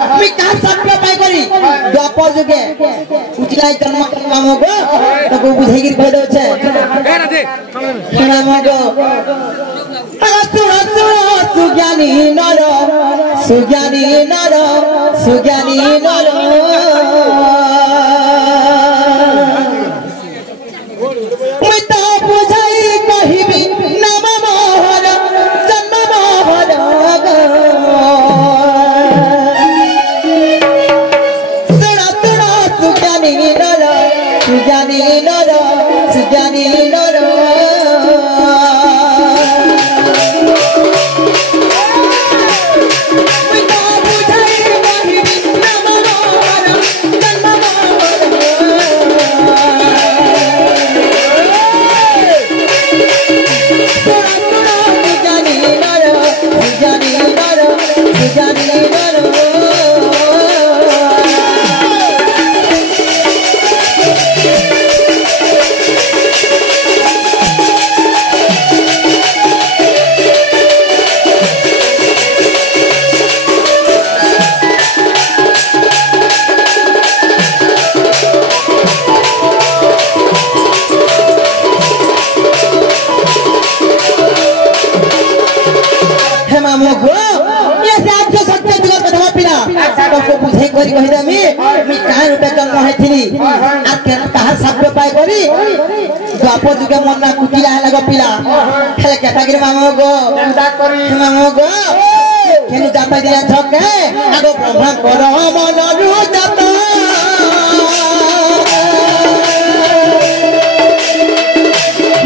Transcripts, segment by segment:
मी का सत्य पाई करी द्वापर जुगे उजलाई जन्म करवा मगो तो बुझाई गिर कह दो छे सुना मगो सुज्ञानी नर सुज्ञानी नर सुज्ञानी नर मैं तो बुझाई कहिबी नाम मोहर जन्म मोहर सुना सुना सुज्ञानी नर सुज्ञानी नर सुज्ञानी नर बुझाई करी कहि दमी मी काहे रुपे जन्म हेथिली आ केन कहा सब पाई करी द्वापर जुगे मन्ना कुटिला लाग पिला खेले केटागिरी मामो गो केनता करी मामो गो केनु जाता दिया छके आगो ब्रह्मा कर मन रु जाता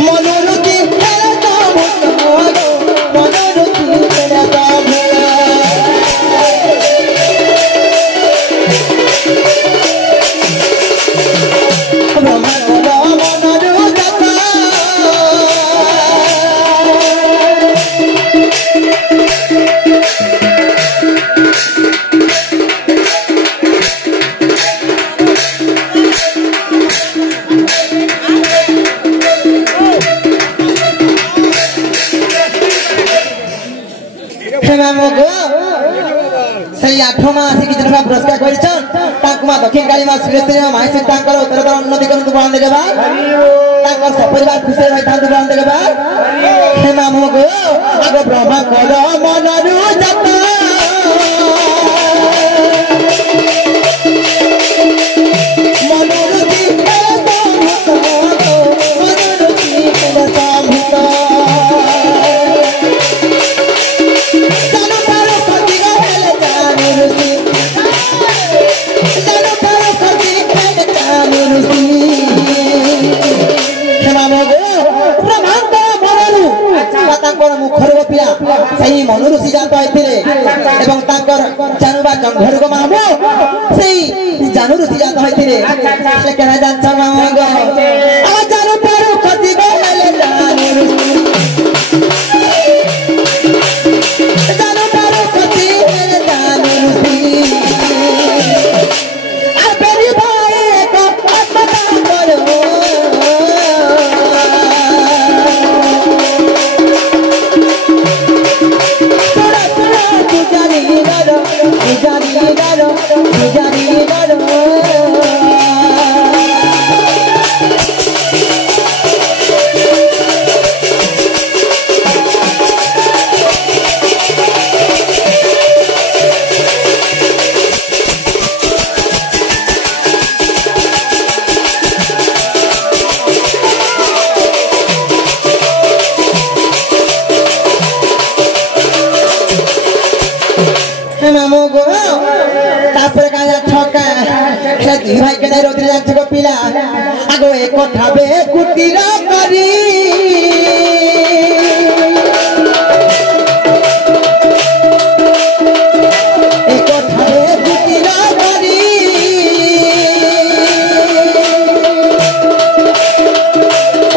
मनरु की खेले तो मनरु की खेले तो पुरस्कार दक्षिण काली माँ सुरेश्वरी माई उत्तर उन्नति कर सपरिवार खुशी रही था आग ब्रह्मा कर मन सही मनरु सीजात आइथिले एवं ताकर जानबा जंघर को मामो सही जानरु सीजात आइथिले से कहना जानछ मामो गो आ जानु पारो खति गले जानरु जानु पारो खति गले जानरु आ बेरी भाई को आत्मदान करो भाई के रोदरी जाछ को पिला आगो एक ठाबे कुटीरा करी एक ठाबे कुटीरा करी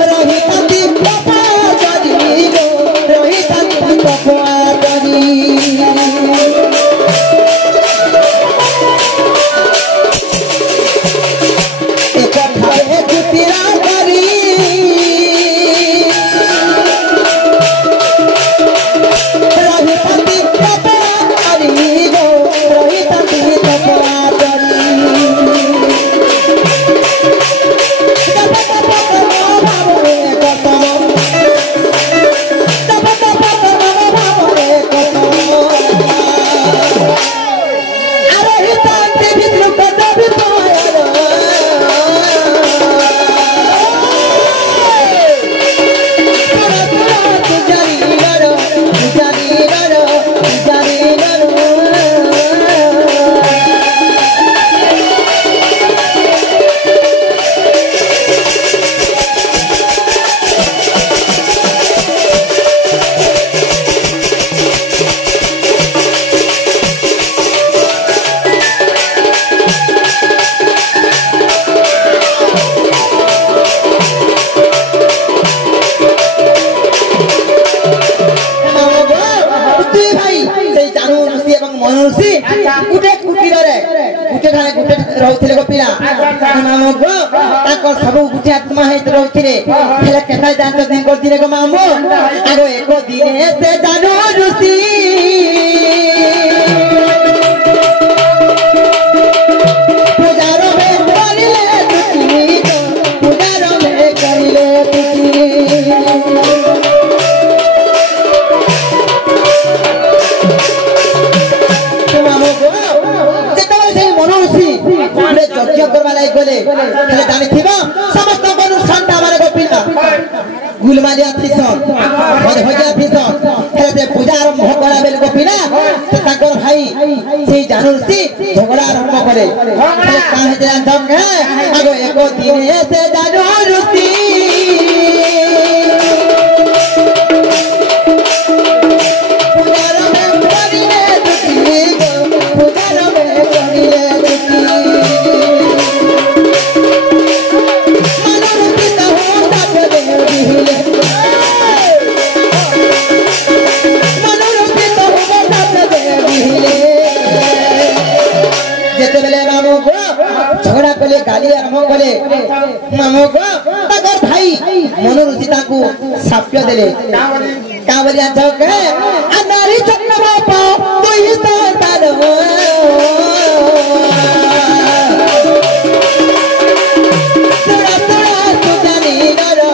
रोहिताती पापा करी रोहिताती पापा करी कुटीरा करी मंदिर रे गुटे खाने गुटे रहउथिले गो पिला मामो गो ताको सब गुटे आत्मा हेत रहउथिले हेले केता जानत दिन कर दिने गो मामो आगो एको दिने से जानो रुसी पुजारो में करिले तुकी पुजारो में करिले तुकी मामो गो यज्ञ करवा लाइक गले हेले जानि थिबो समस्त अनुष्ठान हमरे गोपिला गुलमालिया थिसन भजभजिया थिसन हेले ते पूजा आरंभ करा बेल गोपिला से ताकर भाई से जानूसी झगड़ा आरंभ करे हेले काहे जान जग आगो एको दिने से जानूसी झगड़ा कले गाली आरंभ कले मामो को ताकर भाई मनोरुचिता को साप्य देले कावलिया जग आ नारी चक्र बापा तुई तो तारो सुरा सुरा तू जानी नरो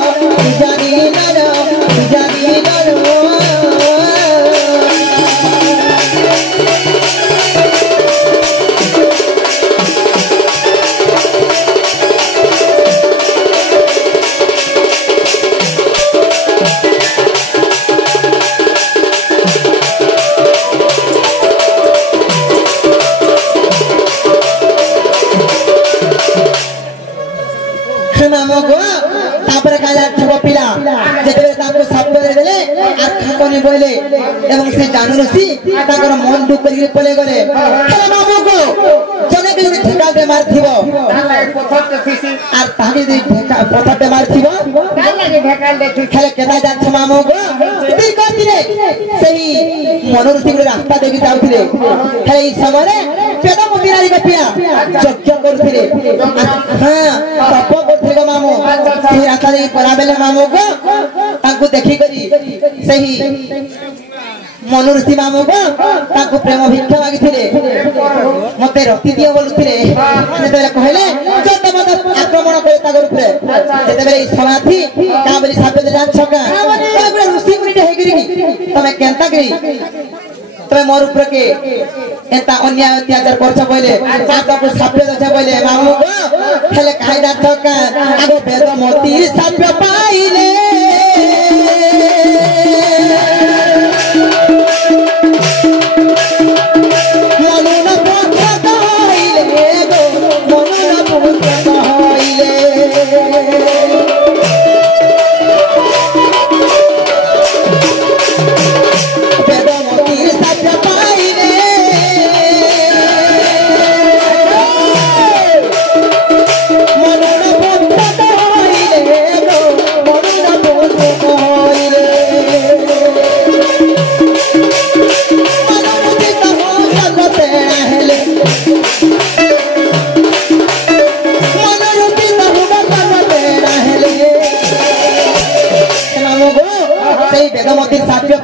बोले एवं से जानूसी ताकर मन दुख करी पले गले हेले मामू को जने के ठेका दे मार थिबो आर तागे दे पथर दे मार थिबो लागे ढेकाल दे हेले केदा जाछ मामू को ती कहतिले सही मनोरुसी को रास्ता देखि जाउथिले हेले ई समय पेद मंदिरारी गपिया यज्ञ करथिले हां तप करथिले मामू से रास्ता दे पराबेले मामू को ताको देखि करी सही मनोरुसी मामू को ताको प्रेम भिक्षा मागिथिले मते रक्ति दियो बोलुथिले जेते कहले जत मत आक्रमण करे तागर ऊपर जेते बेले समाधि का बोली सापे जान छका तमे पूरा ऋषि मुनि हे गिरी तमे केनता गिरी तमे मोर ऊपर के एता अन्याय अत्याचार करछ बोले ताको सापे दछ बोले मामू को हेले काई जान छका आगो वेद मोती सापे पाइले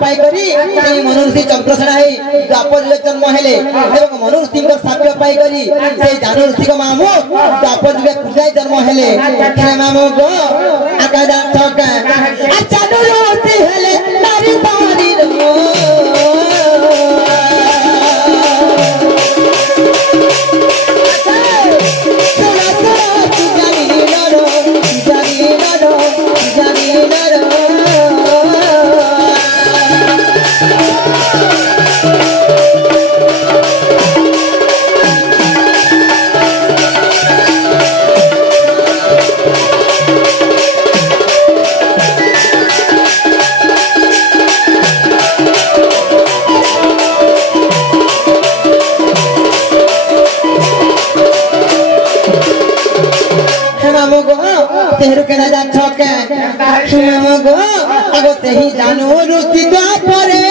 मनोरुसी चंद्रसेना द्वापर युग जन्म हेले मनोरुसी साप्य पाई करी से जानूसी को मामू द्वापर युग पूजाय जन्म हेले मामू को आकाश छका जानूसी हेले नारी तारी तेहरु केना जान छके मामू गो आगो तेही जानू रुसी द्वापरे